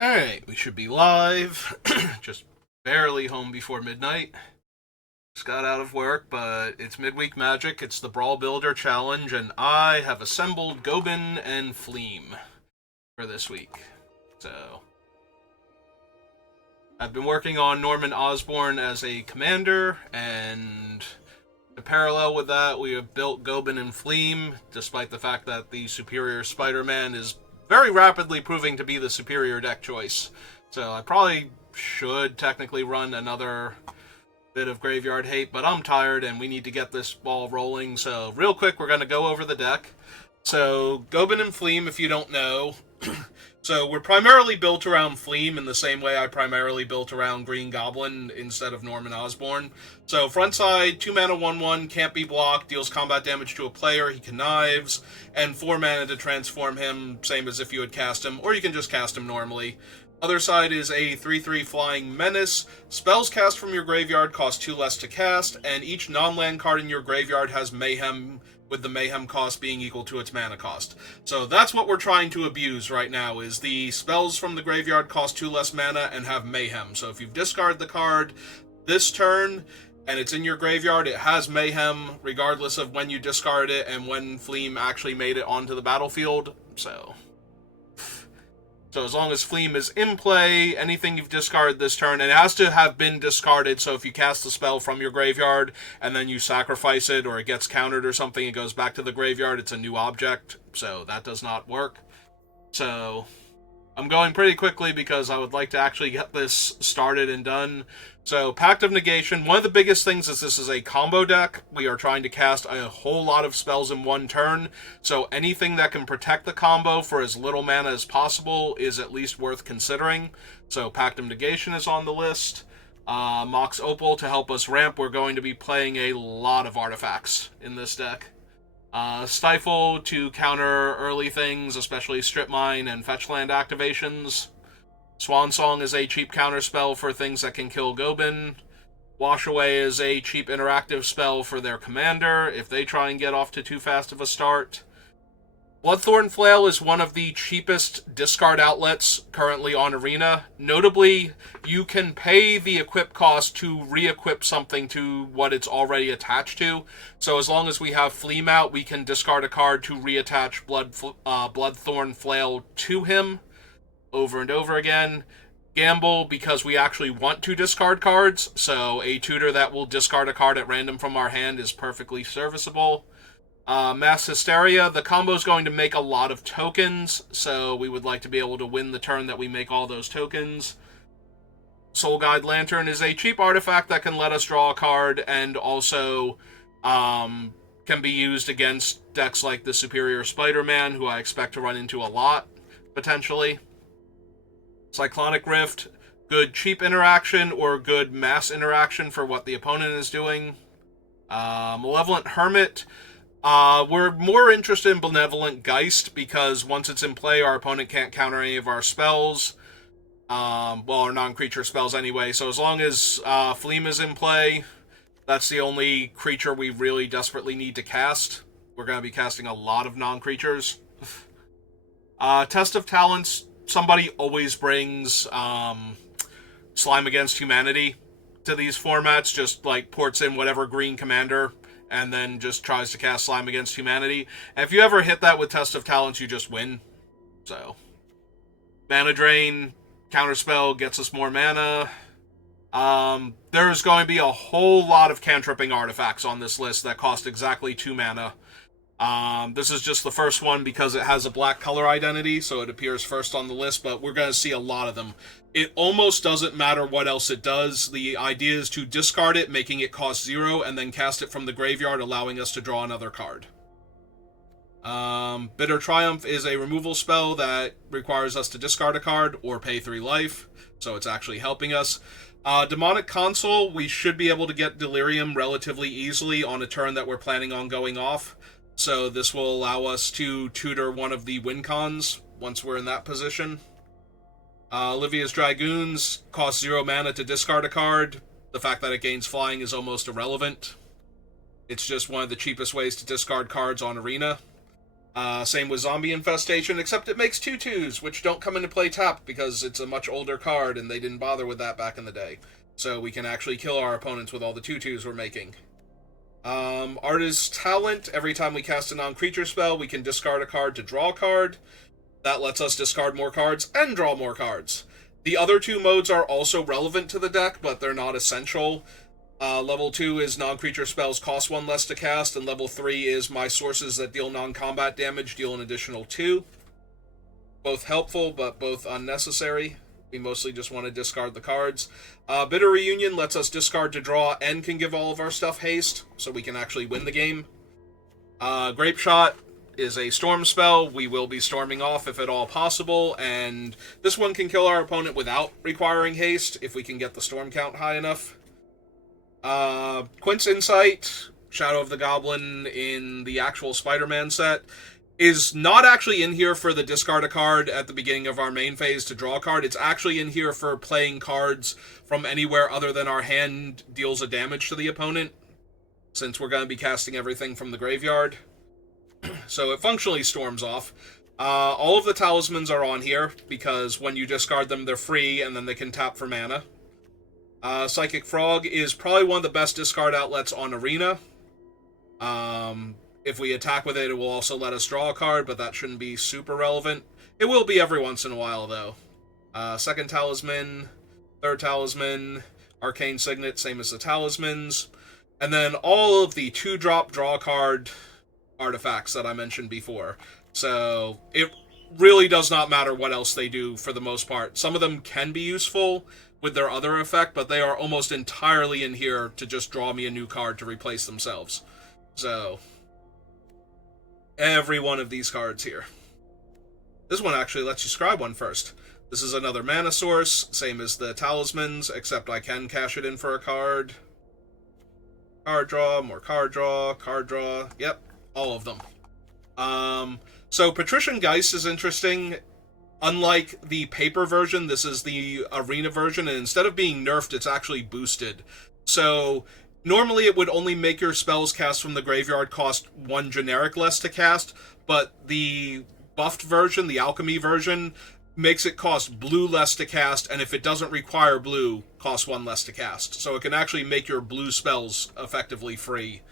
Alright, we should be live. Just barely home before midnight. Just got out of work, but it's Midweek Magic, it's the Brawl Builder Challenge, and I have assembled Goben and Fleem for this week. So, I've been working on Norman Osborn as a commander, and in parallel with that, we have built Goben and Fleem, despite the fact that the superior Spider-Man is very rapidly proving to be the superior deck choice. So I probably should technically run another bit of Graveyard Hate, but I'm tired and we need to get this ball rolling. So real quick, we're going to go over the deck. So Goben and Fleem, if you don't know, so we're primarily built around Fleem in the same way I primarily built around Green Goblin instead of Norman Osborn. So front side, 2 mana 1/1, can't be blocked, deals combat damage to a player, he connives, and 4 mana to transform him, same as if you had cast him, or you can just cast him normally. Other side is a 3/3 Flying Menace. Spells cast from your graveyard cost 2 less to cast, and each non-land card in your graveyard has Mayhem, with the Mayhem cost being equal to its mana cost. So that's what we're trying to abuse right now, is the spells from the graveyard cost 2 less mana and have Mayhem. So if you've discarded the card this turn, and it's in your graveyard, it has Mayhem, regardless of when you discard it and when Fleem actually made it onto the battlefield. So as long as Fleem is in play, anything you've discarded this turn, and it has to have been discarded, so if you cast the spell from your graveyard, and then you sacrifice it, or it gets countered or something, it goes back to the graveyard, it's a new object, so that does not work. So, I'm going pretty quickly because I would like to actually get this started and done. So, Pact of Negation, one of the biggest things is this is a combo deck. We are trying to cast a whole lot of spells in one turn, so anything that can protect the combo for as little mana as possible is at least worth considering. So, Pact of Negation is on the list. Mox Opal to help us ramp. We're going to be playing a lot of artifacts in this deck. Stifle to counter early things, especially Strip Mine and Fetch Land activations. Swan Song is a cheap counter spell for things that can kill Goben. Wash Away is a cheap interactive spell for their commander if they try and get off to too fast of a start. Bloodthorn Flail is one of the cheapest discard outlets currently on Arena. Notably, you can pay the equip cost to re-equip something to what it's already attached to. So as long as we have Fleem out, we can discard a card to reattach Bloodthorn Flail to him over and over again. Gamble, because we actually want to discard cards, so a tutor that will discard a card at random from our hand is perfectly serviceable. Mass Hysteria, the combo is going to make a lot of tokens, so we would like to be able to win the turn that we make all those tokens. Soul Guide Lantern is a cheap artifact that can let us draw a card, and also can be used against decks like the Superior Spider-Man, who I expect to run into a lot, potentially. Cyclonic Rift, good cheap interaction or good mass interaction for what the opponent is doing. Malevolent Hermit, we're more interested in Benevolent Geist because once it's in play, our opponent can't counter any of our spells. Our non-creature spells anyway. So as long as Fleem is in play, that's the only creature we really desperately need to cast. We're going to be casting a lot of non-creatures. Test of Talents, somebody always brings Slime Against Humanity to these formats, just like ports in whatever green commander and then just tries to cast Slime Against Humanity. And if you ever hit that with Test of Talents, you just win. So, Mana Drain, Counterspell gets us more mana. There's going to be a whole lot of cantripping artifacts on this list that cost exactly 2 mana. This is just the first one because it has a black color identity, so it appears first on the list, but we're going to see a lot of them. It almost doesn't matter what else it does. The idea is to discard it, making it cost 0, and then cast it from the graveyard, allowing us to draw another card. Bitter Triumph is a removal spell that requires us to discard a card or pay 3 life, so it's actually helping us. Demonic Console, we should be able to get Delirium relatively easily on a turn that we're planning on going off. So this will allow us to tutor one of the win cons once we're in that position. Olivia's Dragoons costs 0 mana to discard a card. The fact that it gains flying is almost irrelevant. It's just one of the cheapest ways to discard cards on Arena. Same with Zombie Infestation, except it makes 2/2s, which don't come into play tapped because it's a much older card and they didn't bother with that back in the day. So we can actually kill our opponents with all the 2/2s we're making. Artist's Talent, every time we cast a non-creature spell, we can discard a card to draw a card. That lets us discard more cards and draw more cards. The other two modes are also relevant to the deck, but they're not essential. Level 2 is non-creature spells cost 1 less to cast, and level 3 is my sources that deal non-combat damage deal an additional 2. Both helpful, but both unnecessary. We mostly just want to discard the cards. Bitter Reunion lets us discard to draw and can give all of our stuff haste, so we can actually win the game. Grape Shot is a storm spell. We will be storming off if at all possible, and this one can kill our opponent without requiring haste if we can get the storm count high enough. Quint's Insight, Shadow of the Goblin in the actual Spider-Man set, is not actually in here for the discard a card at the beginning of our main phase to draw a card. It's actually in here for playing cards from anywhere other than our hand deals a damage to the opponent, since we're going to be casting everything from the graveyard. So it functionally storms off. All of the talismans are on here, because when you discard them, they're free, and then they can tap for mana. Psychic Frog is probably one of the best discard outlets on Arena. If we attack with it, it will also let us draw a card, but that shouldn't be super relevant. It will be every once in a while, though. Second Talisman, third Talisman, Arcane Signet, same as the Talismans. And then all of the 2-drop draw card artifacts that I mentioned before. So it really does not matter what else they do for the most part. Some of them can be useful with their other effect, but they are almost entirely in here to just draw me a new card to replace themselves. So every one of these cards here. This one actually lets you scry one first. This is another mana source, same as the talismans, except I can cash it in for a card. Card draw, more card draw, card draw. Yep, all of them. So Patrician Geist is interesting. Unlike the paper version, this is the arena version, and instead of being nerfed, it's actually boosted. So normally it would only make your spells cast from the graveyard cost 1 generic less to cast, but the buffed version, the alchemy version, makes it cost blue less to cast, and if it doesn't require blue, costs 1 less to cast. So it can actually make your blue spells effectively free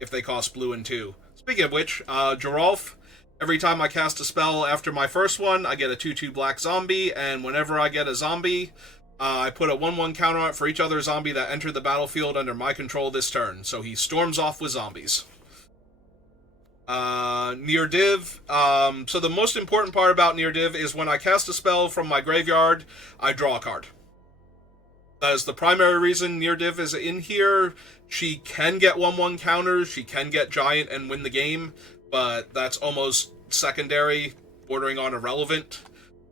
if they cost blue and 2. Speaking of which, Geralf, every time I cast a spell after my first one, I get a 2/2 black zombie, and whenever I get a zombie, I put a 1/1 counter on it for each other zombie that entered the battlefield under my control this turn, so he storms off with zombies. Near Div. So the most important part about Near Div is when I cast a spell from my graveyard, I draw a card. That is the primary reason Near Div is in here. She can get 1/1 counters, she can get giant and win the game, but that's almost secondary, bordering on irrelevant.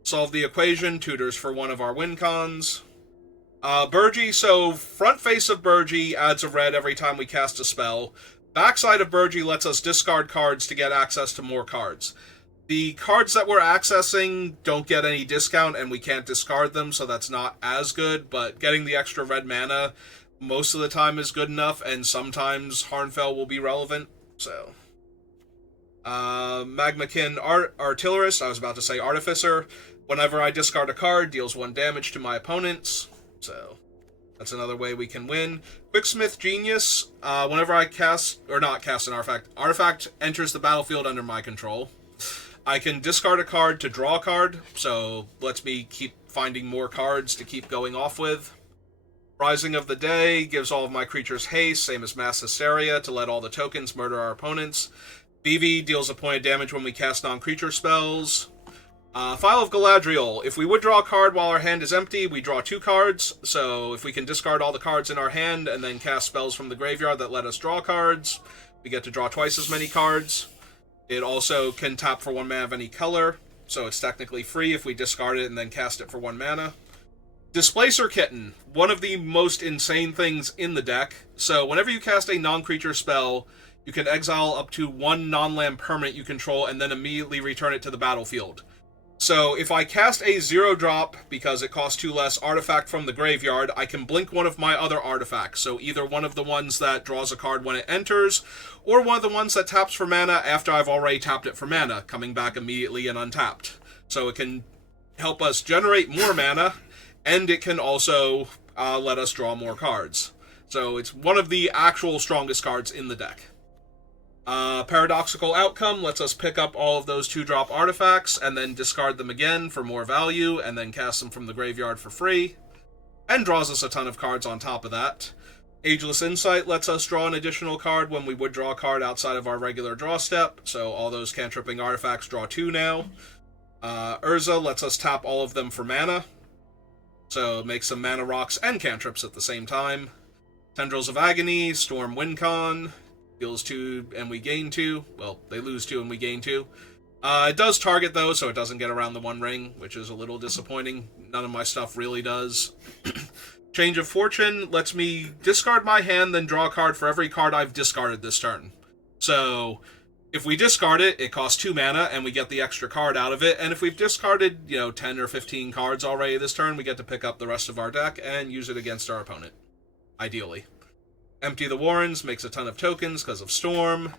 Solve the equation, tutors for one of our win cons. Burgie, so front face of Burgie adds a red every time we cast a spell. Backside of Burgie lets us discard cards to get access to more cards. The cards that we're accessing don't get any discount, and we can't discard them, so that's not as good, but getting the extra red mana most of the time is good enough, and sometimes Harnfell will be relevant, so. Magmakin Artillerist, I was about to say Artificer. Whenever I discard a card, deals 1 damage to my opponents, so that's another way we can win. Quicksmith Genius, whenever I cast, or not cast an artifact enters the battlefield under my control. I can discard a card to draw a card, so lets me keep finding more cards to keep going off with. Rising of the Day gives all of my creatures haste, same as Mass Hysteria, to let all the tokens murder our opponents. BV deals a point of damage when we cast non-creature spells. File of Galadriel. If we would draw a card while our hand is empty, we draw 2 cards. So if we can discard all the cards in our hand and then cast spells from the graveyard that let us draw cards, we get to draw twice as many cards. It also can tap for 1 mana of any color, so it's technically free if we discard it and then cast it for 1 mana. Displacer Kitten, one of the most insane things in the deck. So whenever you cast a non-creature spell, you can exile up to 1 non-land permanent you control and then immediately return it to the battlefield. So if I cast a 0-drop, because it costs 2 less, artifact from the graveyard, I can blink one of my other artifacts. So either one of the ones that draws a card when it enters, or one of the ones that taps for mana after I've already tapped it for mana, coming back immediately and untapped. So it can help us generate more mana, and it can also let us draw more cards. So it's one of the actual strongest cards in the deck. Paradoxical Outcome lets us pick up all of those 2-drop artifacts and then discard them again for more value and then cast them from the graveyard for free. And draws us a ton of cards on top of that. Ageless Insight lets us draw an additional card when we would draw a card outside of our regular draw step, so all those cantripping artifacts draw 2 now. Urza lets us tap all of them for mana, so it makes some mana rocks and cantrips at the same time. Tendrils of Agony, Storm Windcon, deals 2 and we gain 2. Well, they lose 2 and we gain 2. It does target, though, so it doesn't get around the 1 ring, which is a little disappointing. None of my stuff really does. Change of Fortune lets me discard my hand, then draw a card for every card I've discarded this turn. So, if we discard it, it costs 2 mana, and we get the extra card out of it. And if we've discarded, 10 or 15 cards already this turn, we get to pick up the rest of our deck and use it against our opponent. Ideally. Empty the Warrens makes a ton of tokens because of Storm.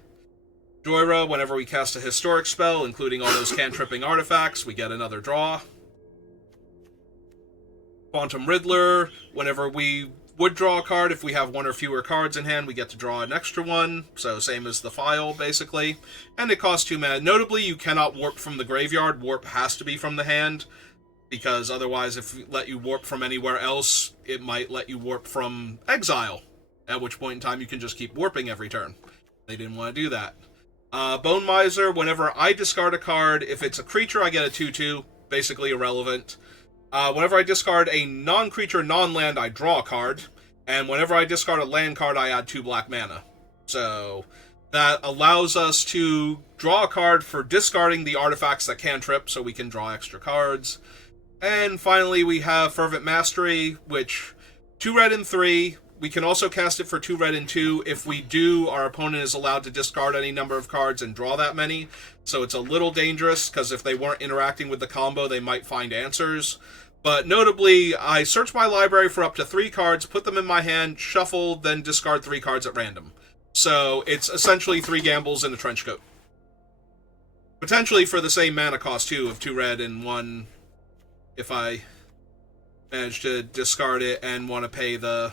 Joyra, whenever we cast a historic spell, including all those cantripping artifacts, we get another draw. Quantum Riddler, whenever we would draw a card, if we have 1 or fewer cards in hand, we get to draw an extra one, so same as the File, basically. And it costs 2 mana. Notably, you cannot warp from the graveyard. Warp has to be from the hand, because otherwise, if we let you warp from anywhere else, it might let you warp from exile, at which point in time you can just keep warping every turn. They didn't want to do that. Bone Miser, whenever I discard a card, if it's a creature, I get a 2/2, basically irrelevant. Whenever I discard a non-creature, non-land, I draw a card. And whenever I discard a land card, I add 2 black mana. So that allows us to draw a card for discarding the artifacts that cantrip, so we can draw extra cards. And finally, we have Fervent Mastery, which 2 red and 3. We can also cast it for 2 red and 2. If we do, our opponent is allowed to discard any number of cards and draw that many. So it's a little dangerous, because if they weren't interacting with the combo, they might find answers. But notably, I search my library for up to 3 cards, put them in my hand, shuffle, then discard 3 cards at random. So it's essentially 3 gambles in a trench coat. Potentially for the same mana cost, too, of 2 red and 1, if I manage to discard it and want to pay the...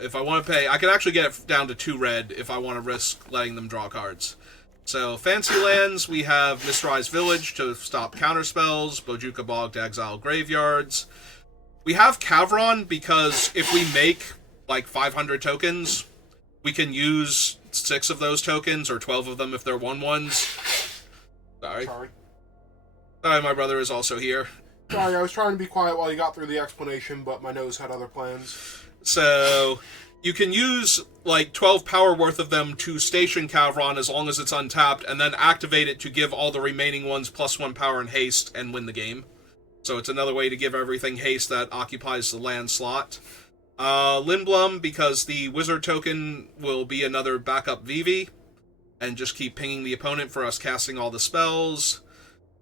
if I want to pay, I can actually get it down to 2 red if I want to risk letting them draw cards. So, fancy lands, we have Mistrized Village to stop counterspells, Bojuka Bog to exile graveyards. We have Kavron because if we make, 500 tokens, we can use 6 of those tokens, or 12 of them if they're 1/1s. Sorry, my brother is also here. Sorry, I was trying to be quiet while you got through the explanation, but my nose had other plans. So, you can use, 12 power worth of them to station Kavron as long as it's untapped, and then activate it to give all the remaining ones +1 power and haste and win the game. So it's another way to give everything haste that occupies the land slot. Lindblum, because the wizard token will be another backup Vivi, and just keep pinging the opponent for us casting all the spells.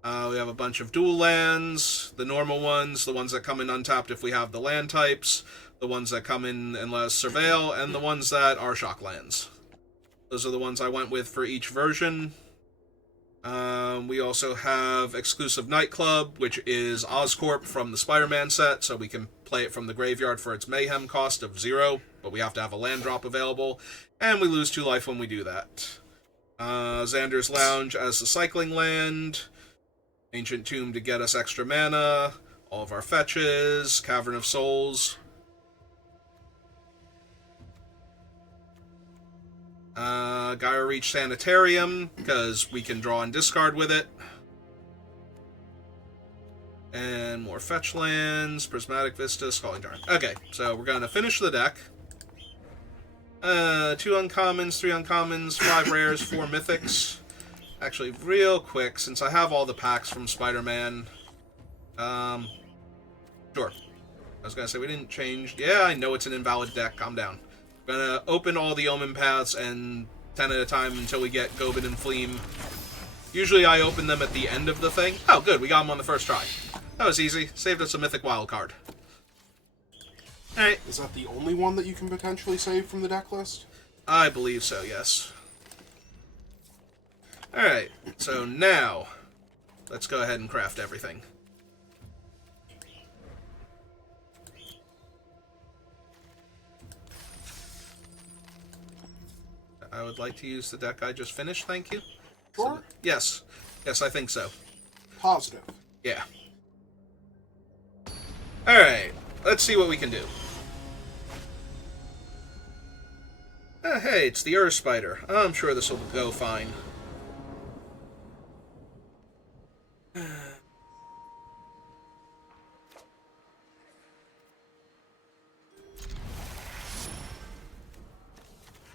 We have a bunch of dual lands, the normal ones, the ones that come in untapped if we have the land types, the ones that come in and let us surveil, and the ones that are shock lands. Those are the ones I went with for each version. We also have Exclusive Nightclub, which is Oscorp from the Spider-Man set, so we can play it from the graveyard for its Mayhem cost of 0, but we have to have a land drop available, and we lose 2 life when we do that. Xander's Lounge as the cycling land, Ancient Tomb to get us extra mana, all of our fetches, Cavern of Souls. Gaia Reach Sanitarium, because we can draw and discard with it. And more fetch lands, Prismatic Vista, Scalding Tarn. Okay, so we're going to finish the deck. 2 uncommons, 3 uncommons, 5 rares, 4 mythics. Actually, real quick, since I have all the packs from Spider-Man... Sure. I was going to say, we didn't change... Yeah, I know it's an invalid deck, calm down. Gonna open all the Omen Paths and 10 at a time until we get Goben and Fleem. Usually I open them at the end of the thing. Oh, good. We got them on the first try. That was easy. Saved us a mythic wild card. Alright. Is that the only one that you can potentially save from the deck list? I believe so, yes. Alright. So now, let's go ahead and craft everything. I would like to use the deck I just finished, thank you. Sure. So, yes. Yes, I think so. Positive. Yeah. Alright, let's see what we can do. Hey, it's the Earth Spider. I'm sure this will go fine.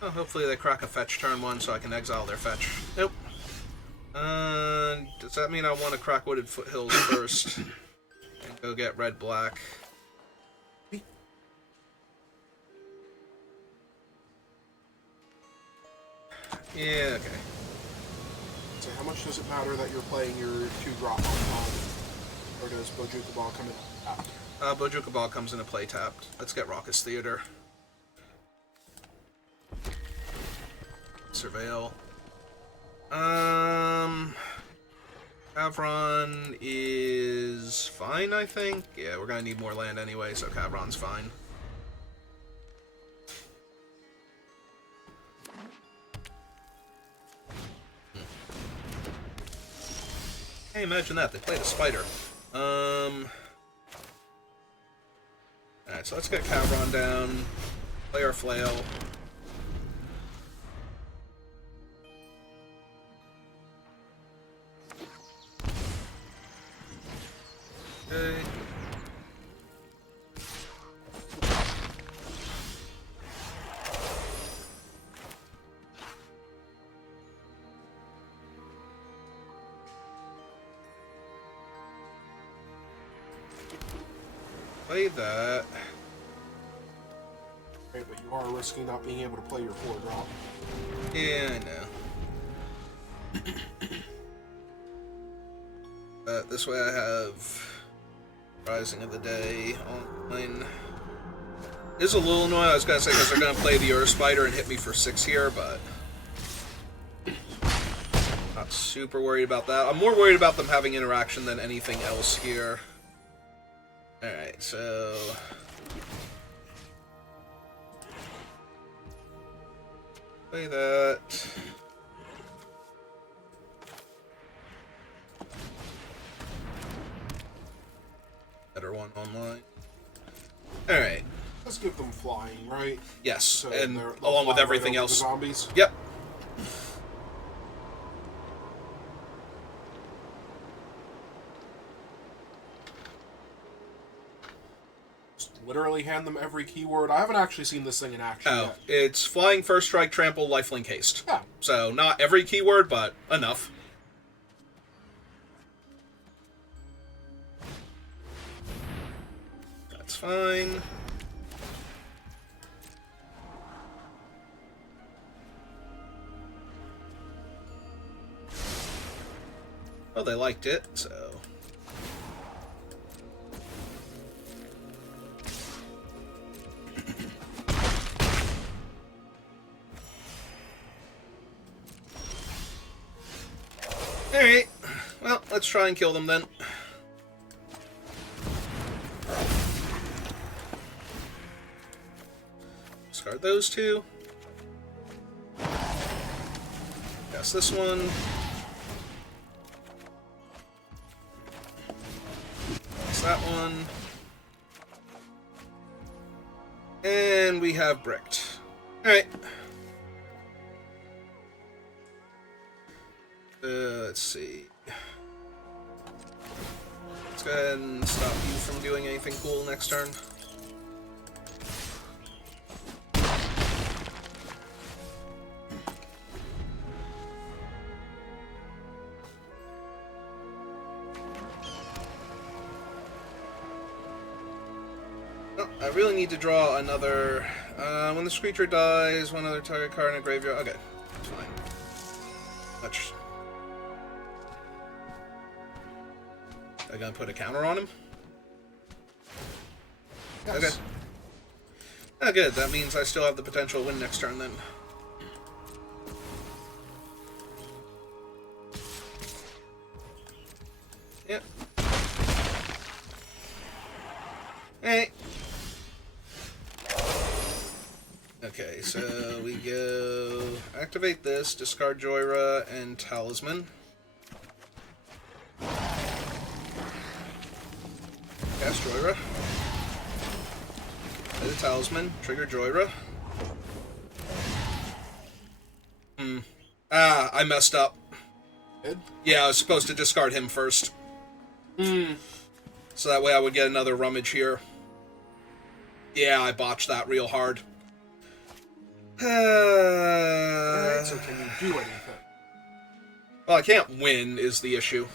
Oh, hopefully they crack a fetch turn 1 so I can exile their fetch. Nope. Does that mean I want to crack Wooded Foothills first? And go get red-black. Yeah, okay. So how much does it matter that you're playing your 2-drop on top? Or does Bojuka Ball come in tapped? Bojuka Ball comes into play tapped. Let's get Raucous Theater. Surveil. Cavron is fine, I think. Yeah, we're gonna need more land anyway, so Cavron's fine. Hey, imagine that. They played a spider. Alright, so let's get Cavron down. Play our flail. Okay. Play that. Okay, but you are risking not being able to play your 4-drop. Yeah, I know. This way I have Rising of the Day online. It's a little annoying, I was gonna say, because they're gonna play the Earth Spider and hit me for 6 here, but not super worried about that. I'm more worried about them having interaction than anything else here. Alright, so play that. Better one online. Alright. Let's give them flying, right? Yes, So and they'll along with fly everything right over else. the zombies. Yep. Just literally hand them every keyword. I haven't actually seen this thing in action Oh, yet. it's Flying, First Strike, Trample, Lifelink, Haste. Yeah. So, not every keyword, but enough. That's fine. Well, they liked it, so... Alright, well, let's try and kill them then. Discard those two. Cast this one. Cast that one. And we have bricked. Alright. Let's see. Let's go ahead and stop you from doing anything cool next turn. Oh, I really need to draw another... when the creature dies, one other target card in a graveyard... Okay, that's fine. gonna put a counter on him? Yes. Okay. Oh, good. That means I still have the potential to win next turn, then. Yep. Hey. Okay, so we go... Activate this, discard Joyra, and Talisman. Cast Joyra. Play the Talisman, trigger Joyra. Ah, I messed up. Good. Yeah, I was supposed to discard him first. So that way I would get another rummage here. Yeah, I botched that real hard. Alright, so can you do anything? Well, I can't win is the issue.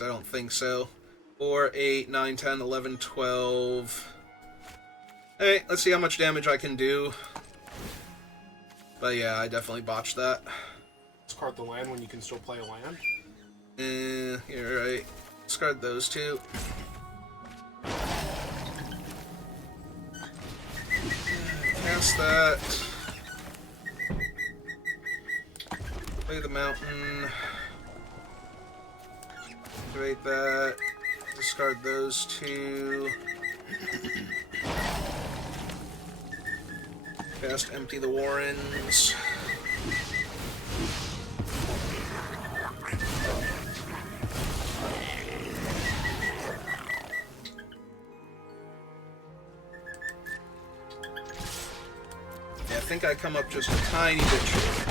I don't think so. 4, 8, 9, 10, 11, 12... Hey, let's see how much damage I can do. But yeah, I definitely botched that. Discard the land when you can still play a land. You're right. Discard those two. Cast that. Play the mountain. Activate that. Discard those two. Cast Empty the Warrens. Yeah, I think I come up just a tiny bit short.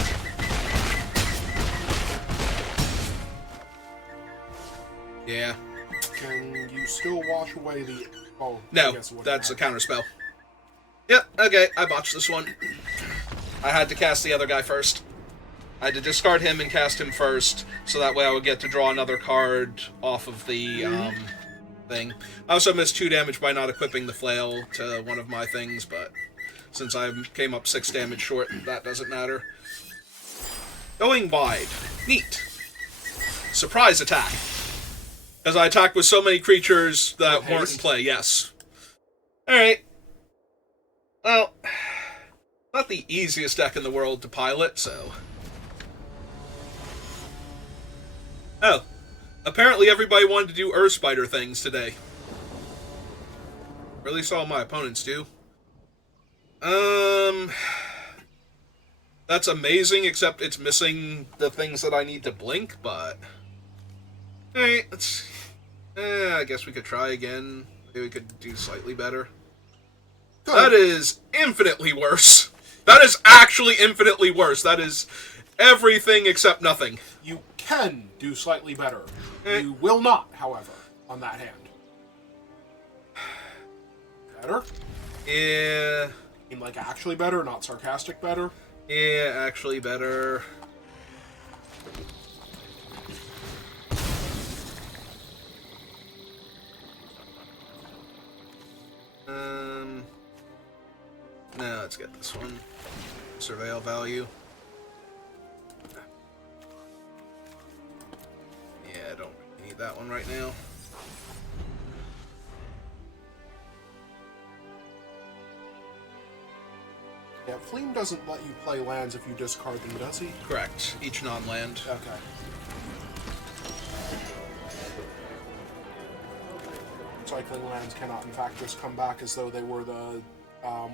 Yeah. Can you still wash away the... Oh, No, that's a counter spell. Yep, okay, I botched this one. I had to cast the other guy first. I had to discard him and cast him first, so that way I would get to draw another card off of the thing. I also missed 2 damage by not equipping the flail to one of my things, but since I came up 6 damage short, that doesn't matter. Going wide. Neat. Surprise attack. Because I attacked with so many creatures that weren't in play, yes. Alright. Well, not the easiest deck in the world to pilot, so... Oh. Apparently everybody wanted to do Earth Spider things today. Or at least all my opponents do. That's amazing, except it's missing the things that I need to blink, but... Alright, let's... I guess we could try again. Maybe we could do slightly better. Good. That is infinitely worse. That is actually infinitely worse. That is everything except nothing. You can do slightly better. You will not, however, on that hand. Better? Yeah. You mean like actually better, not sarcastic better? Yeah, actually better. No, let's get this one. Surveil value. Yeah, I don't really need that one right now. Yeah, Fleem doesn't let you play lands if you discard them, does he? Correct. Each non-land. Okay. Cycling lands cannot, in fact, just come back as though they were the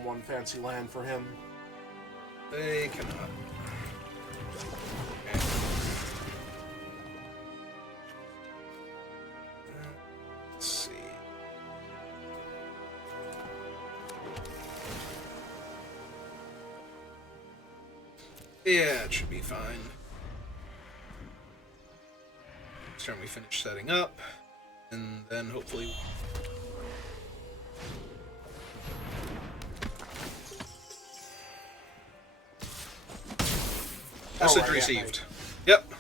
one fancy land for him. They cannot. Okay. Let's see. Yeah, it should be fine. Next turn we finish setting up, and then hopefully... Message received. Yep.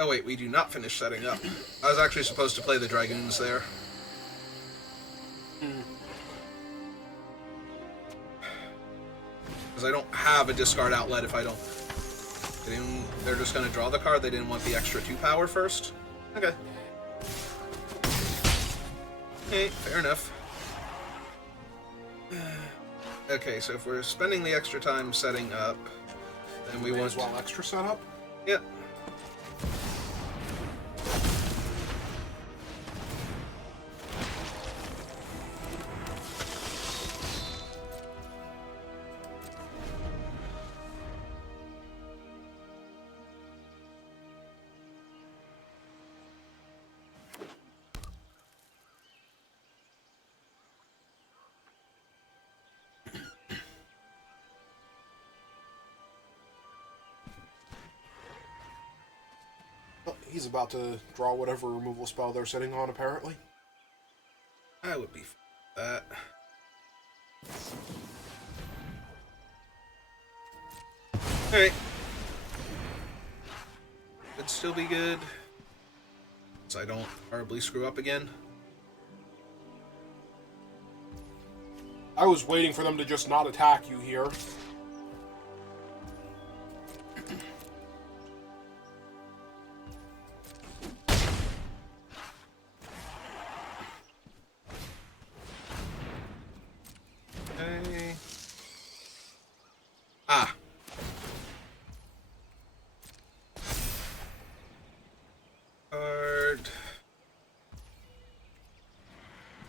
Oh wait, we do not finish setting up. I was actually supposed to play the Dragoons there. Because I don't have a discard outlet if I don't... They're just going to draw the card. They didn't want the extra 2 power first. Okay. Okay, fair enough. Okay, so if we're spending the extra time setting up, then we want... as well extra setup? Yep. He's about to draw whatever removal spell they're sitting on, apparently. I would be that. Alright. Could still be good. So I don't horribly screw up again. I was waiting for them to just not attack you here. Okay. Ah. Card.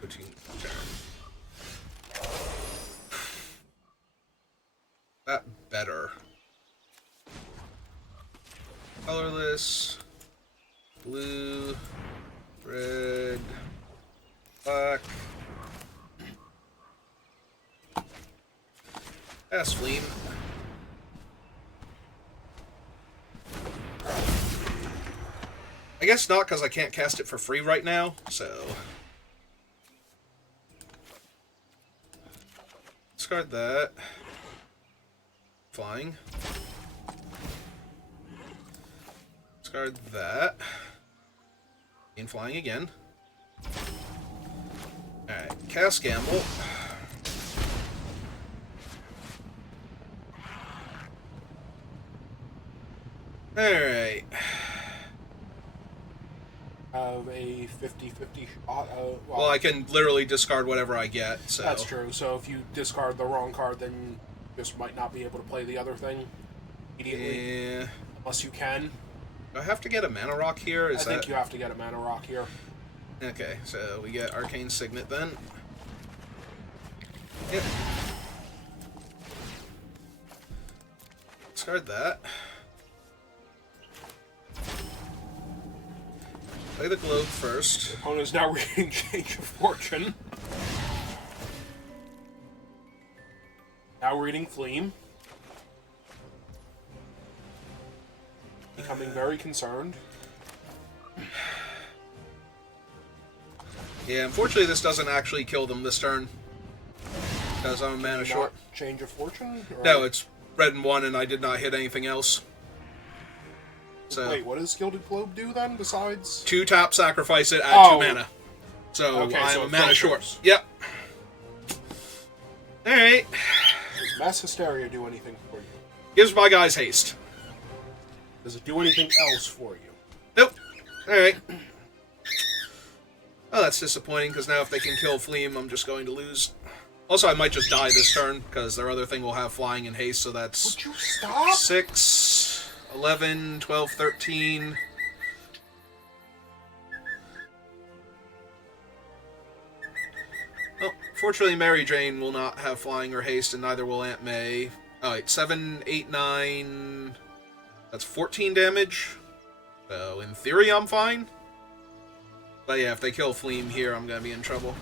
Routine turn. That better. Colorless. Blue. Red. Black. Pass Fleem. I guess not, because I can't cast it for free right now, so... Discard that. Flying. Discard that. And flying again. Alright, cast Gamble. Alright. Have a 50-50 shot. Well, I can literally discard whatever I get, so... That's true. So if you discard the wrong card, then you just might not be able to play the other thing immediately. Yeah. Unless you can. Do I have to get a Mana Rock here? I think you have to get a Mana Rock here. Okay, so we get Arcane Signet then. Yep. Discard that. Play the Globe first. The opponent's now reading Change of Fortune. Now reading Fleem. Becoming very concerned. Yeah, unfortunately this doesn't actually kill them this turn. Because I'm a mana short. Change of Fortune? Or... No, it's red and 1 and I did not hit anything else. So, wait, what does Gilded Globe do then, besides? 2 tap, sacrifice it, add 2 mana. So, okay, I'm so a it mana filters. short. Yep. Alright. Does Mass Hysteria do anything for you? Gives my guys haste. Does it do anything else for you? Nope. Alright. Oh, that's disappointing, because now if they can kill Fleem, I'm just going to lose. Also, I might just die this turn, because their other thing will have flying and haste, so that's... Would you stop? 6, 11, 12, 13... Well, fortunately, Mary Jane will not have flying or haste, and neither will Aunt May. Alright, 7, 8, 9... That's 14 damage. So, in theory, I'm fine. But yeah, if they kill Fleem here, I'm gonna be in trouble.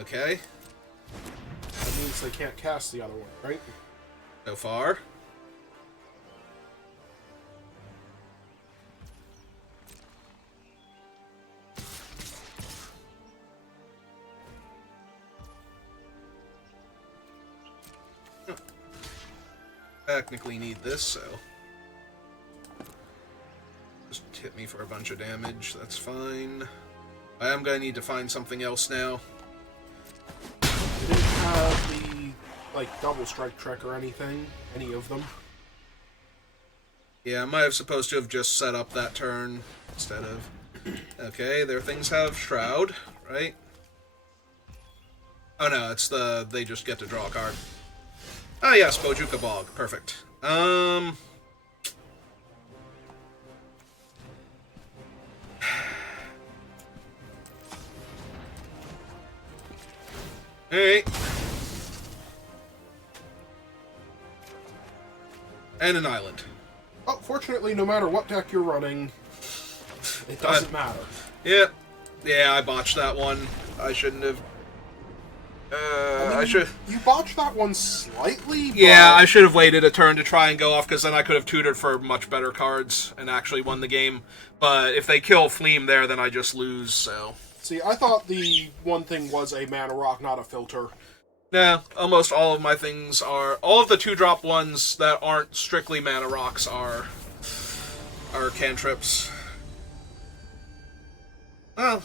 Okay. That means they can't cast the other one, right? So far. Technically need this, so... hit me for a bunch of damage. That's fine. I am going to need to find something else now. They didn't have the, like, double strike trick or anything. Any of them. Yeah, I might have supposed to have just set up that turn instead of... Okay, their things have Shroud, right? Oh no, it's the... They just get to draw a card. Ah yes, Bojuka Bog. Perfect. Alright. And an island. Oh, fortunately, no matter what deck you're running, it doesn't matter. Yeah. Yeah, I botched that one. I shouldn't have... I should... You botched that one slightly, but... Yeah, I should have waited a turn to try and go off, because then I could have tutored for much better cards and actually won the game. But if they kill Fleem there, then I just lose, so... See, I thought the one thing was a mana rock, not a filter. Nah, almost all of my things are... All of the 2-drop ones that aren't strictly mana rocks are cantrips. Well...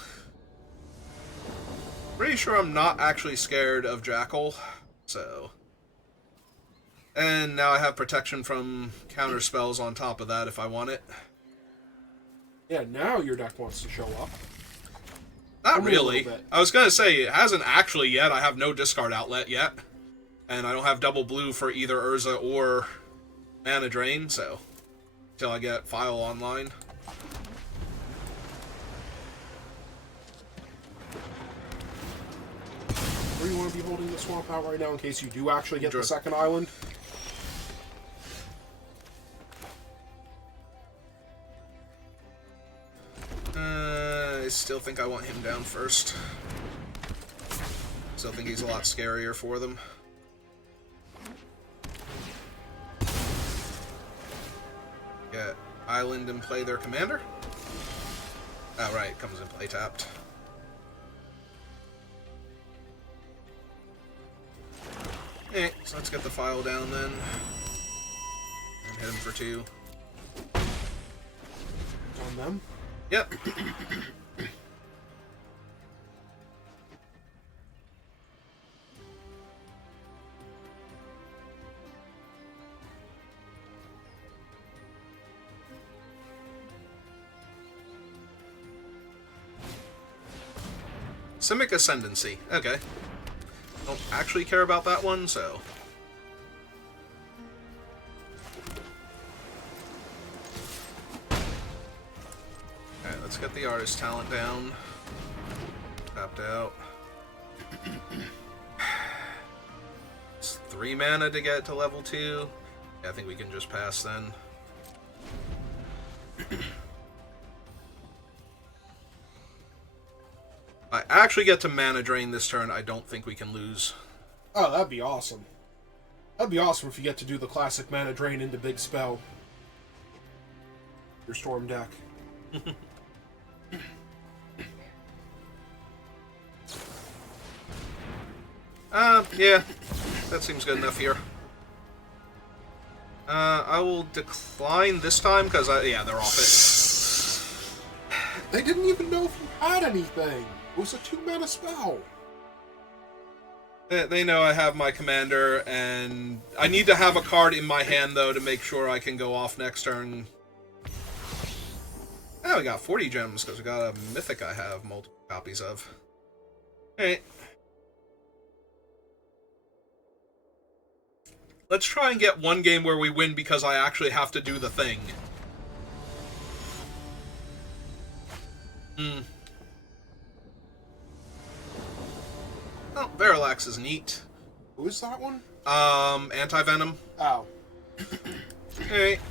Pretty sure I'm not actually scared of Jackal, so... And now I have protection from counter spells on top of that if I want it. Yeah, now your deck wants to show up. Not really. I was going to say, it hasn't actually yet. I have no discard outlet yet. And I don't have double blue for either Urza or Mana Drain, so... Until I get File online. Where do you want to be holding the swamp out right now in case you do actually get the second island? I still think I want him down first. Still think he's a lot scarier for them. Get island and play their commander. Oh right, comes in play tapped. Okay, so let's get the file down then. And hit him for 2. On them? Yep. Simic Ascendancy. Okay. Don't actually care about that one, so... Alright, let's get the Artist Talent down. Tapped out. It's 3 mana to get to level 2. Yeah, I think we can just pass then. I actually get to mana drain this turn. I don't think we can lose. Oh, that'd be awesome. That'd be awesome if you get to do the classic mana drain into big spell. Your storm deck. Yeah. That seems good enough here. I will decline this time, because, yeah, they're off it. They didn't even know if you had anything. It was a 2-mana spell. They know I have my commander, and I need to have a card in my hand, though, to make sure I can go off next turn. Oh, we got 40 gems, because we got a mythic I have multiple copies of. Alright. Let's try and get one game where we win because I actually have to do the thing. Oh, Verilax is neat. Who is that one? Anti-Venom. Oh. Alright,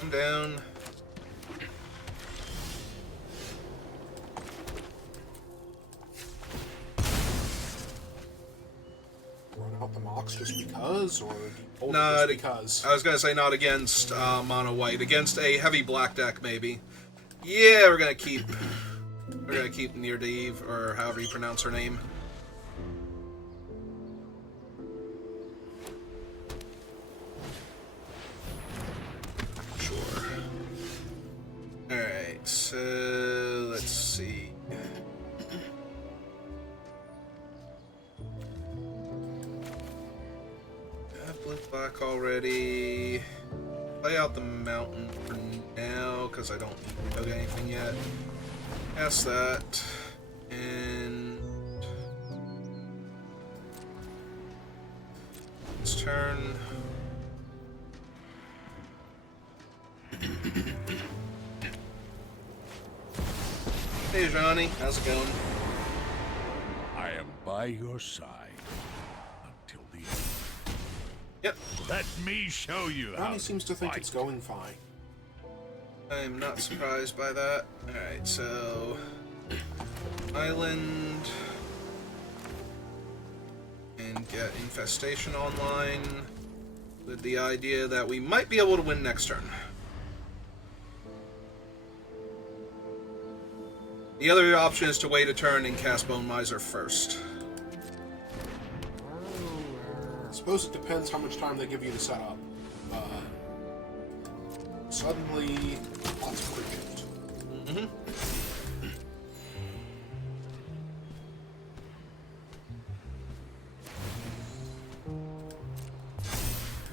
I'm down. Run out the Mox just because, or do you hold Nah, it just because? I was gonna say not against mono white. Against a heavy black deck, maybe. Yeah, we're gonna keep Near-Eve, or however you pronounce her name. Sure. Alright. So let's see. Blue black already. Play out the mountain for now because I don't need to go get anything yet. Cast that. And this turn. Hey Johnny, how's it going? I am by your side until the end. Yep. Let me show you how Ronnie seems to think fight. it's going fine. I am not surprised by that. Alright, so Island and get Infestation online with the idea that we might be able to win next turn. The other option is to wait a turn and cast Bone Miser first. I suppose it depends how much time they give you to set up. Suddenly, lots of creatures. Mm-hmm.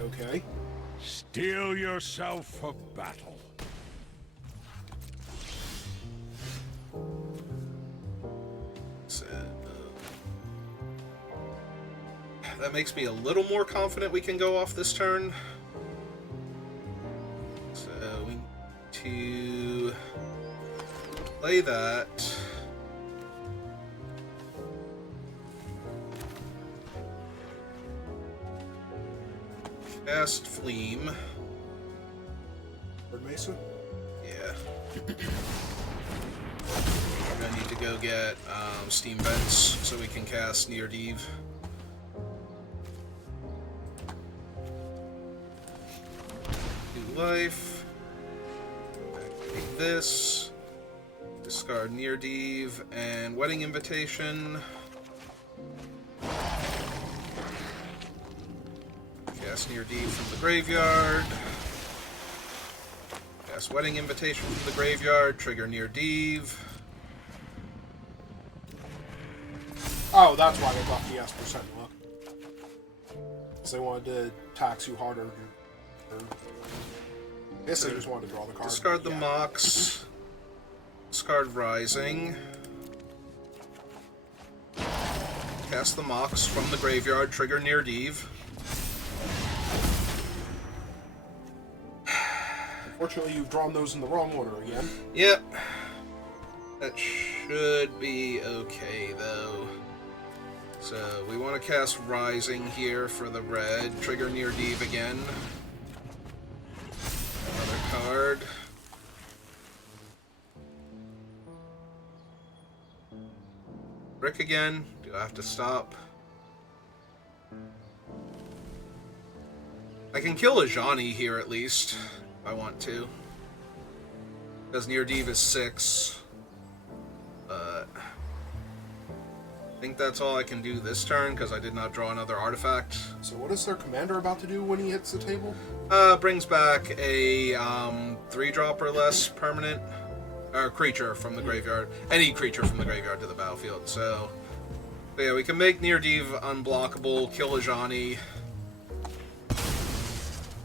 Okay. Steel yourself for battle. So, that makes me a little more confident we can go off this turn. So we need to play that. Cast Fleem. Bird Mesa? Yeah. We're gonna need to go get Steam Vents so we can cast Near Deeve. Do life. Activate this. Discard Near Deeve and Wedding Invitation. Cast Near Deeve from the graveyard. Cast Wedding Invitation from the graveyard. Trigger Near Deeve. Oh, that's why they buffed the S% look. Because they wanted to tax you harder. I guess they just wanted to draw the card. Discard the Yeah. Mox. Discard Rising. Cast the Mox from the graveyard. Trigger Near Deeve. Unfortunately, you've drawn those in the wrong order again. Yep. That should be okay, though. So, we want to cast Rising here for the red. Trigger Near Deeve again. Another card. Brick again. Do I have to stop? I can kill a Johnny here at least, if I want to. Because Near Deeve is 6. But I think that's all I can do this turn, because I did not draw another artifact. So what is their commander about to do when he hits the table? Brings back a 3-drop or less permanent or creature from the graveyard. Any creature from the graveyard to the battlefield. So yeah, we can make Near Deeve unblockable, kill a Johnny.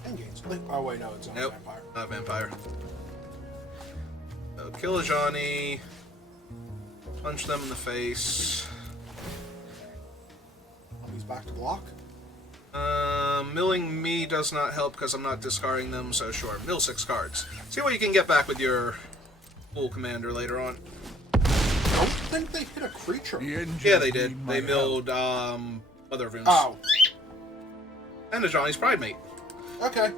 Engage. Oh wait, no, it's not Nope, a vampire. not vampire. So kill a Johnny, punch them in the face. He's back to block. Milling me does not help because I'm not discarding them, so sure, mill 6 cards. See what you can get back with your full commander later on. I don't think they hit a creature. The engine Yeah, they did. need They my milled Mother of Runes. Oh, And a Johnny's Pride Mate. okay.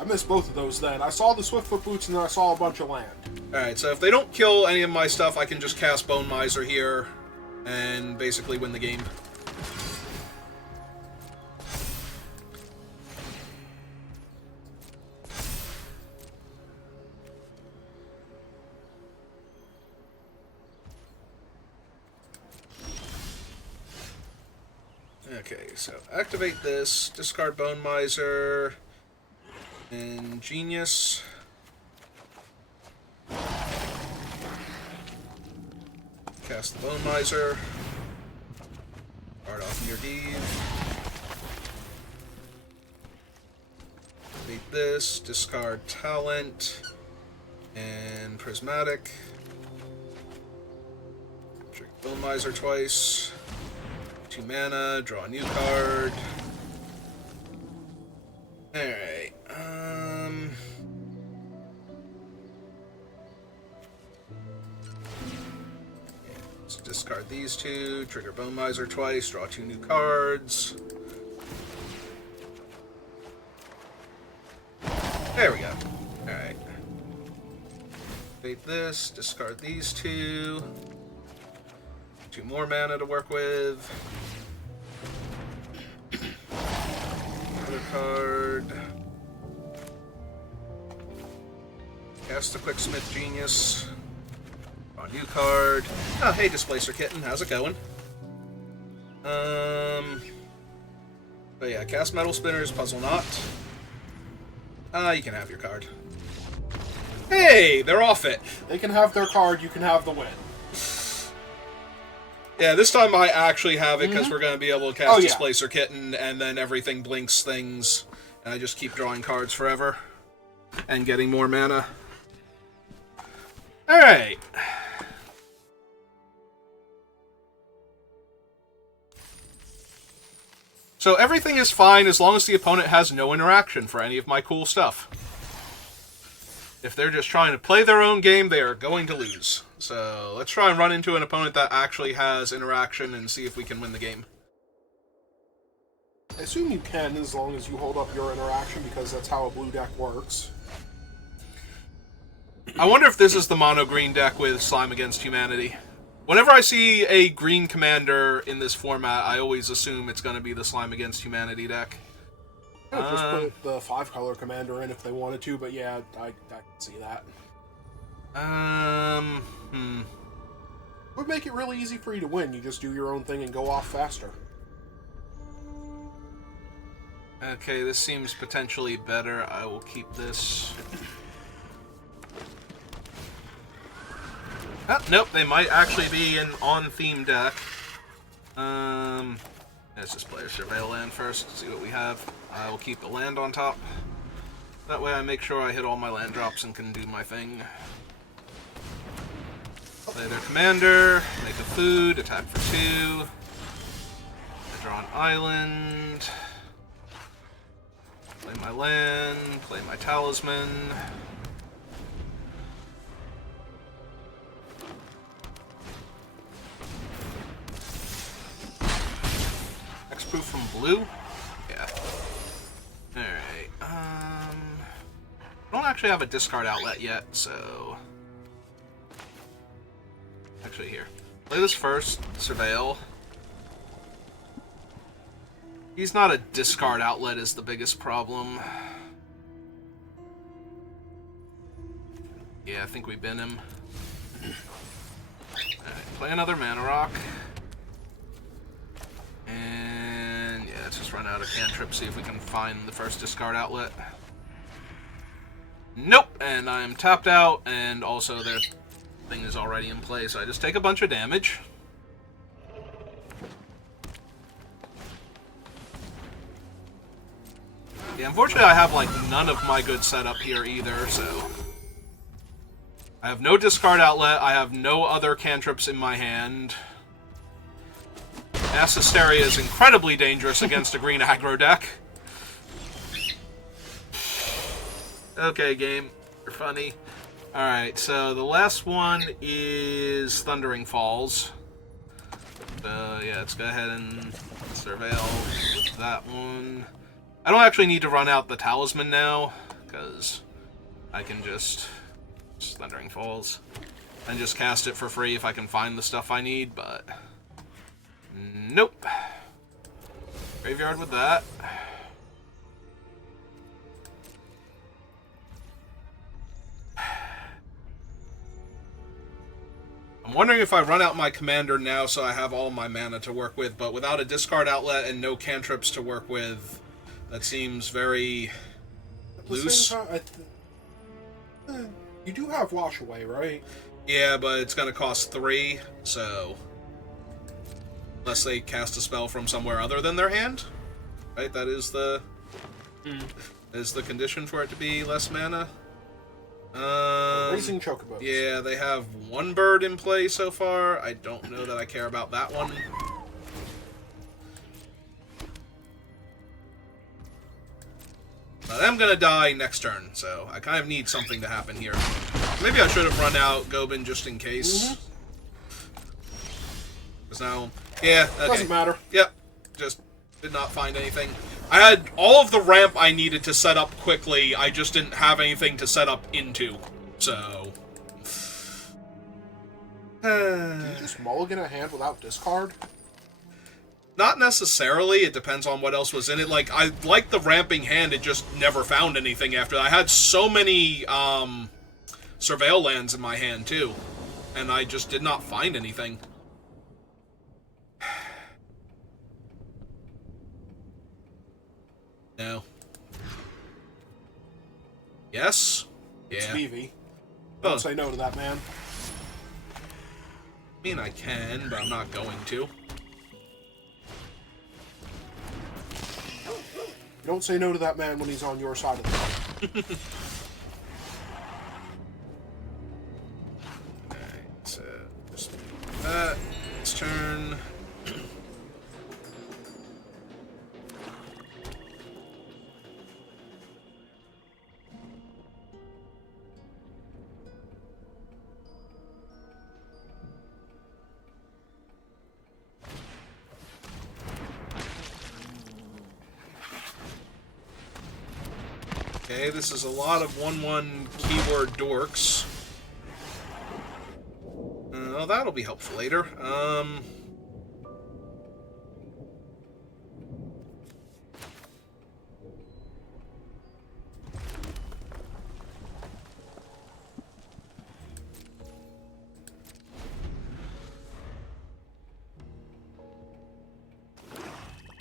I missed both of those then. I saw the Swiftfoot Boots and then I saw a bunch of land. Alright, so if they don't kill any of my stuff, I can just cast Bone Miser here and basically win the game. Okay, so activate this, discard Bone Miser, and Genius. cast the Bone Miser. Guard off your Deed. Beat this, discard Talent, and Prismatic. Drink Bone Miser twice. 2 mana, draw a new card. Alright, let's discard these 2, trigger Bone Miser twice, draw 2 new cards. There we go. Alright. Fate this, discard these 2. 2 more mana to work with. Another card. Cast the Quicksmith Genius. Draw a new card. Oh, hey, Displacer Kitten, how's it going? But yeah, cast Metal Spinners, Puzzle Knot. You can have your card. Hey, they're off it. They can have their card, you can have the win. Yeah, this time I actually have it because we're going to be able to cast yeah. Displacer Kitten, and then everything blinks things, and I just keep drawing cards forever and getting more mana. Alright. So everything is fine as long as the opponent has no interaction for any of my cool stuff. If they're just trying to play their own game, they are going to lose. So let's try and run into an opponent that actually has interaction and see if we can win the game. I assume you can as long as you hold up your interaction because that's how a blue deck works. I wonder if this is the mono-green deck with Slime Against Humanity. Whenever I see a green commander in this format, I always assume it's going to be the Slime Against Humanity deck. Yeah, just put the 5-color commander in if they wanted to, but yeah, I can see that. It would make it really easy for you to win. You just do your own thing and go off faster. Okay, this seems potentially better. I will keep this. Oh, nope, they might actually be an on-theme deck. Let's just play a Surveil land first, see what we have. I will keep the land on top. That way I make sure I hit all my land drops and can do my thing. Play their commander, make a food, attack for 2. I draw an island. Play my land, play my talisman. Hexproof from blue? Yeah. Alright, I don't actually have a discard outlet yet, so... Actually, here. Play this first, Surveil. He's not a discard outlet is the biggest problem. Yeah, I think we bin him. Alright, play another Mana Rock. And yeah, let's just run out of cantrip, see if we can find the first discard outlet. Nope! And I'm tapped out, and also their thing is already in play, so I just take a bunch of damage. Yeah, unfortunately I have, like, none of my good setup here either, so... I have no discard outlet, I have no other cantrips in my hand. Mass Hysteria is incredibly dangerous against a green aggro deck. Okay, game. You're funny. Alright, so the last one is Thundering Falls. So, yeah, let's go ahead and surveil that one. I don't actually need to run out the Talisman now, because I can just Thundering Falls and just cast it for free if I can find the stuff I need, but nope. Graveyard with that. I'm wondering if I run out my commander now so I have all my mana to work with, but without a discard outlet and no cantrips to work with, that seems very loose. You You do have Wash Away, right? Yeah, but it's going to cost 3, so... Unless they cast a spell from somewhere other than their hand. Right, that is the... Is the condition for it to be less mana. Racing Chocobos. Yeah, they have 1 bird in play so far. I don't know that I care about that one. But I'm gonna die next turn, so I kind of need something to happen here. Maybe I should have run out Goben just in case. Because now... Yeah, okay. Doesn't matter. Yep, just did not find anything. I had all of the ramp I needed to set up quickly, I just didn't have anything to set up into, so... Do you just mulligan a hand without discard? Not necessarily, it depends on what else was in it. Like, I liked the ramping hand, it just never found anything after that. I had so many, Surveil lands in my hand, too. And I just did not find anything. No. Yes? Yeah. It's Vivi. Oh. Don't say no to that man. I mean, I can, but I'm not going to. Don't say no to that man when he's on your side of the fight. Alright, so just that. It's turn. Okay, this is a lot of 1/1 keyword dorks. Oh, that'll be helpful later.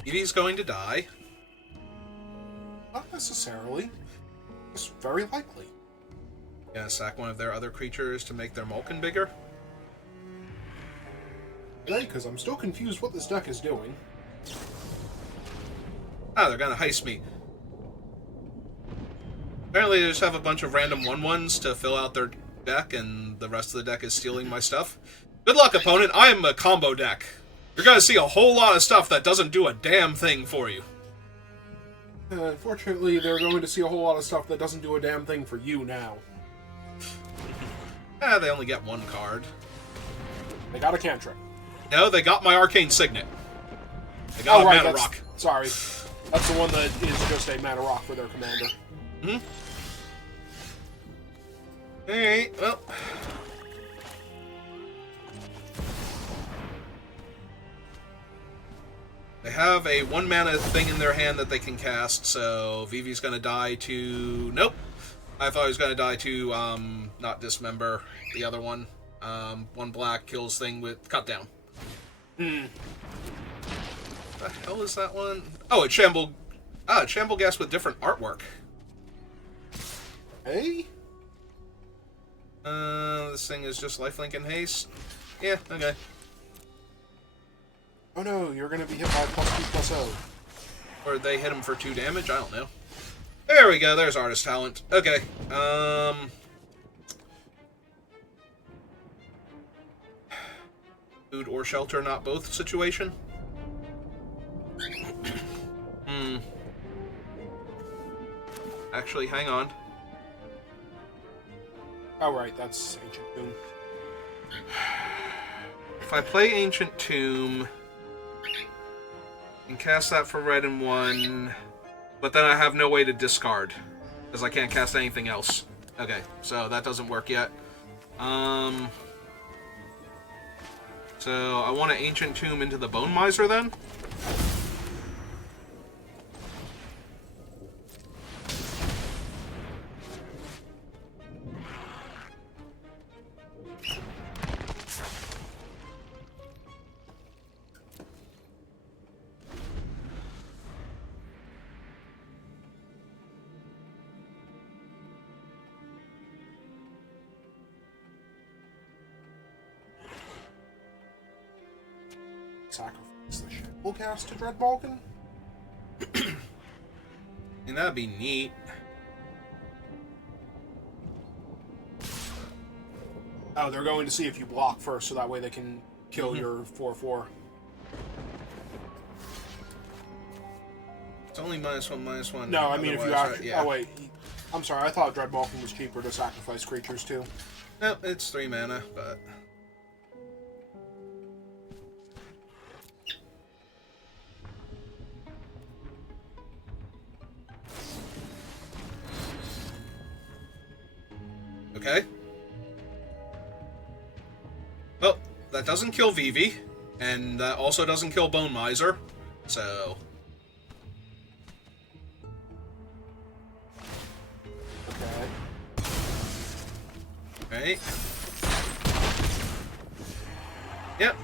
Edie's going to die. Not necessarily. It's very likely. Gonna sack one of their other creatures to make their Mulkin bigger. Really? Because I'm still confused what this deck is doing. Ah, they're gonna heist me. Apparently they just have a bunch of random 1/1s to fill out their deck, and the rest of the deck is stealing my stuff. Good luck, opponent. I am a combo deck. You're gonna see a whole lot of stuff that doesn't do a damn thing for you. Unfortunately, they're going to see a whole lot of stuff that doesn't do a damn thing for you now. They only get 1 card. They got a cantrip. No, they got my Arcane Signet. They got a Mana Rock. Sorry. That's the one that is just a Mana Rock for their commander. Alright, well... They have a 1 mana thing in their hand that they can cast, so Vivi's gonna die to... Nope! I thought he was gonna die to, not Dismember, the other one. 1 black kills thing with Cut Down. What the hell is that one? Oh, it's Shamble... Ah, it's Shamble Gas with different artwork. Hey? This thing is just Lifelink and Haste. Yeah, okay. Oh no, you're going to be hit by +2/+0. Or they hit him for 2 damage? I don't know. There we go, there's Artist Talent. Okay, Food or shelter, not both situation? Actually, hang on. Oh right, that's Ancient Tomb. If I play Ancient Tomb... and cast that for red and 1, but then I have no way to discard, because I can't cast anything else. Okay, so that doesn't work yet. So I want to Ancient Tomb into the Bone Miser then? sacrifice the Shamble cast to Dread Balkan? And that'd be neat. Oh, they're going to see if you block first, so that way they can kill your 4/4. It's only -1/-1. No, I mean if you Otherwise, actually... yeah. Oh, wait. I'm sorry, I thought Dread Balkan was cheaper to sacrifice creatures, too. Nope, it's 3 mana, but... Okay. Well, that doesn't kill Vivi, and that also doesn't kill Bone Miser, so... Okay. Right. Yep.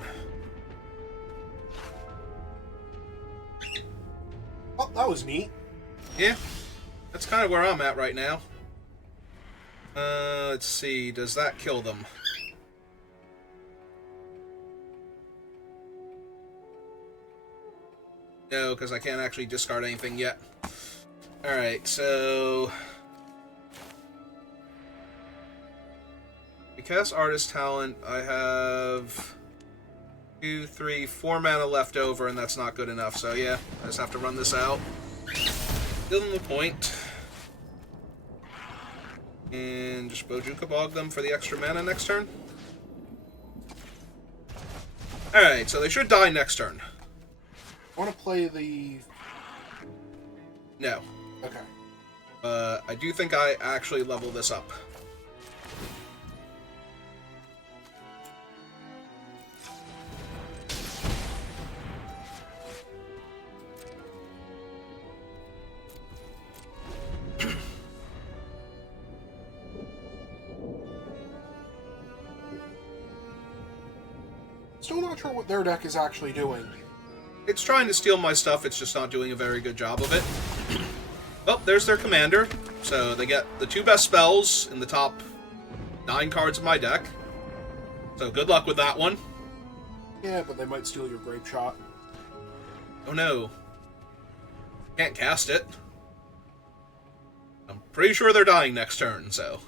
Oh, that was neat. Yeah. That's kind of where I'm at right now. Let's see. Does that kill them? No, because I can't actually discard anything yet. Alright, so... Because Artist Talent, I have 2, 3, 4 mana left over, and that's not good enough. So yeah, I just have to run this out. Give them the point. And just Bojuka Bog them for the extra mana next turn. Alright, so they should die next turn. I want to play the... No. Okay. I do think I actually level this up. Still not sure what their deck is actually doing. It's trying to steal my stuff, it's just not doing a very good job of it. Oh, there's their commander. So they get the 2 best spells in the top 9 cards of my deck. So good luck with that one. Yeah, but they might steal your Grape Shot. Oh no. Can't cast it. I'm pretty sure they're dying next turn, so...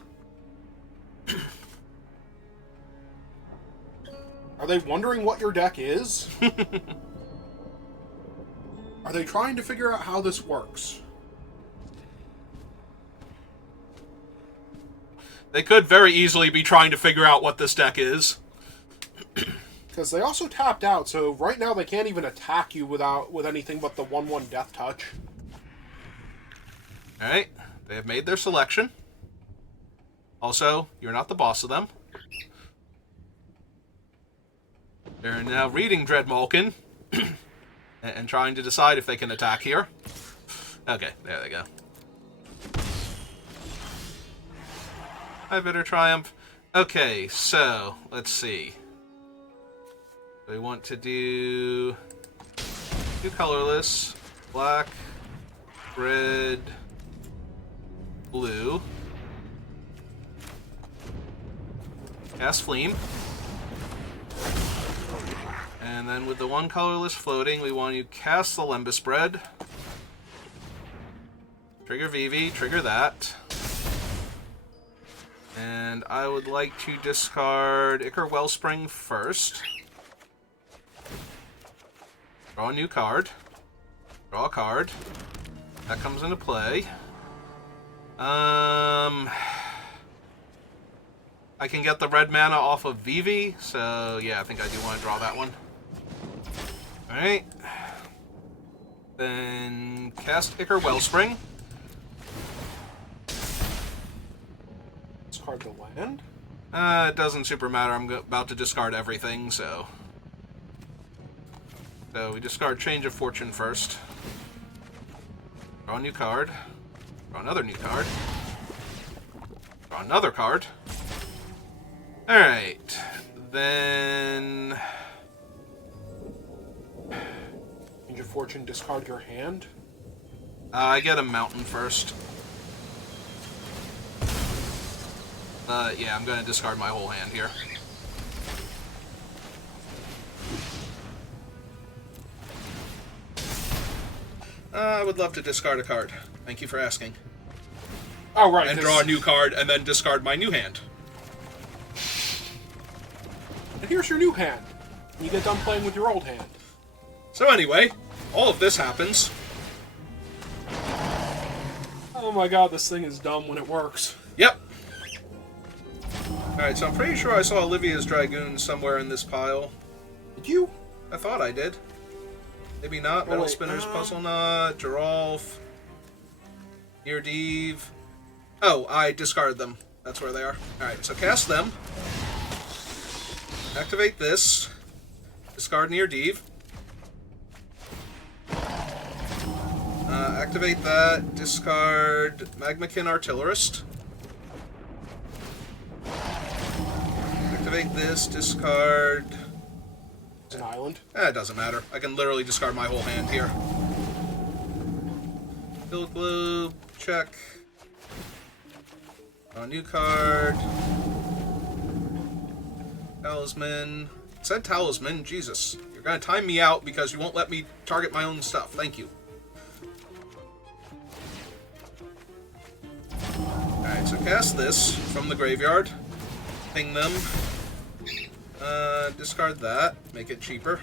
Are they wondering what your deck is? Are they trying to figure out how this works? They could very easily be trying to figure out what this deck is. Because they also tapped out, so right now they can't even attack you with anything but the 1/1 Death Touch. Alright, they have made their selection. Also, you're not the boss of them. They're now reading Dread Malkin and trying to decide if they can attack here. Okay, there they go. Hi, Bitter Triumph. Okay, so, let's see. We want to do 2 colorless, black, red, blue. Cast Fleem. And then with the 1 colorless floating, we want to cast the Lembas Bread. Trigger Vivi, trigger that. And I would like to discard Ichor Wellspring first. Draw a new card. Draw a card. That comes into play. I can get the red mana off of Vivi, so yeah, I think I do want to draw that one. Alright. Then cast Ichor Wellspring. Discard the land? It doesn't super matter. I'm about to discard everything, so... So we discard Change of Fortune first. Draw a new card. Draw another new card. Draw another card. Alright. Then... Change of Fortune, discard your hand? I get a mountain first. Yeah, I'm going to discard my whole hand here. I would love to discard a card. Thank you for asking. Oh, right. And draw a new card, and then discard my new hand. And here's your new hand. You get done playing with your old hand. So anyway, all of this happens. Oh my god, this thing is dumb when it works. Yep. Alright, so I'm pretty sure I saw Olivia's Dragoon somewhere in this pile. Did you? I thought I did. Maybe not. Metal wait, Spinner's Puzzle Knot, Geralf, Neardeeve. Oh, I discarded them. That's where they are. Alright, so cast them. Activate this. Discard Neardeeve. Activate that. Discard Magmakin Artillerist. Activate this. Discard... It's an island. It doesn't matter. I can literally discard my whole hand here. Field Globe. Check. A new card. Talisman. It said Talisman. Jesus. You're gonna time me out because you won't let me target my own stuff. Thank you. Alright, so cast this from the graveyard. Ping them. Discard that. Make it cheaper.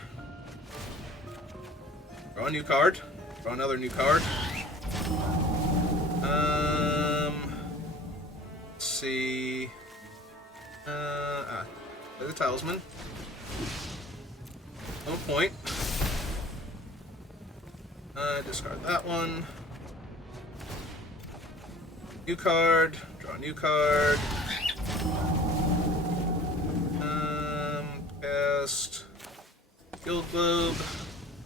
Draw a new card. Draw another new card. Let's see. Play the Talisman. No point. Discard that one. New card. Draw a new card. Cast. Field Globe.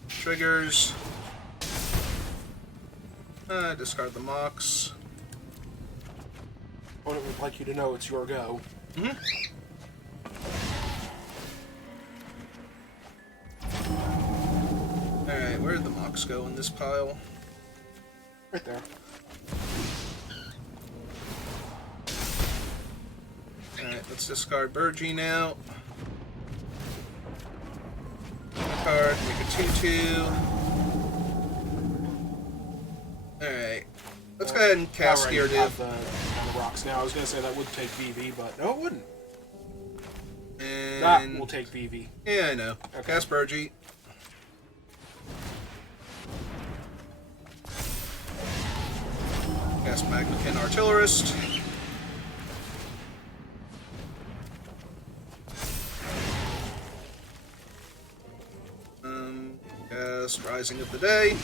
Triggers. Discard the Mox. Opponent would like you to know it's your go. Mm-hmm. Alright, where did the Mox go in this pile? Right there. Alright, let's discard Burgee now. Card, make a 2/2. Alright. Let's go ahead and cast Alright, you have Geardiv. the rocks now. I was going to say that would take VV, but no, it wouldn't. And That will take VV. yeah, I know. Okay. Cast Burgee. Cast Magmakin Artillerist. Cast Rising of the Day.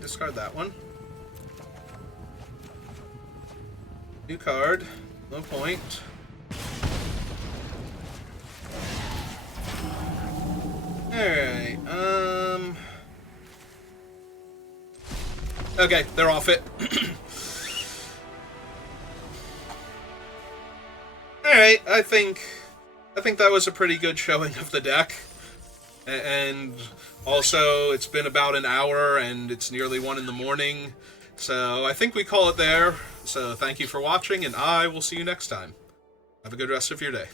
Discard that one. New card. No point. Alright, okay, they're off it. Alright, I think that was a pretty good showing of the deck. And also, it's been about an hour, and it's nearly 1 in the morning. So I think we call it there. So thank you for watching, and I will see you next time. Have a good rest of your day.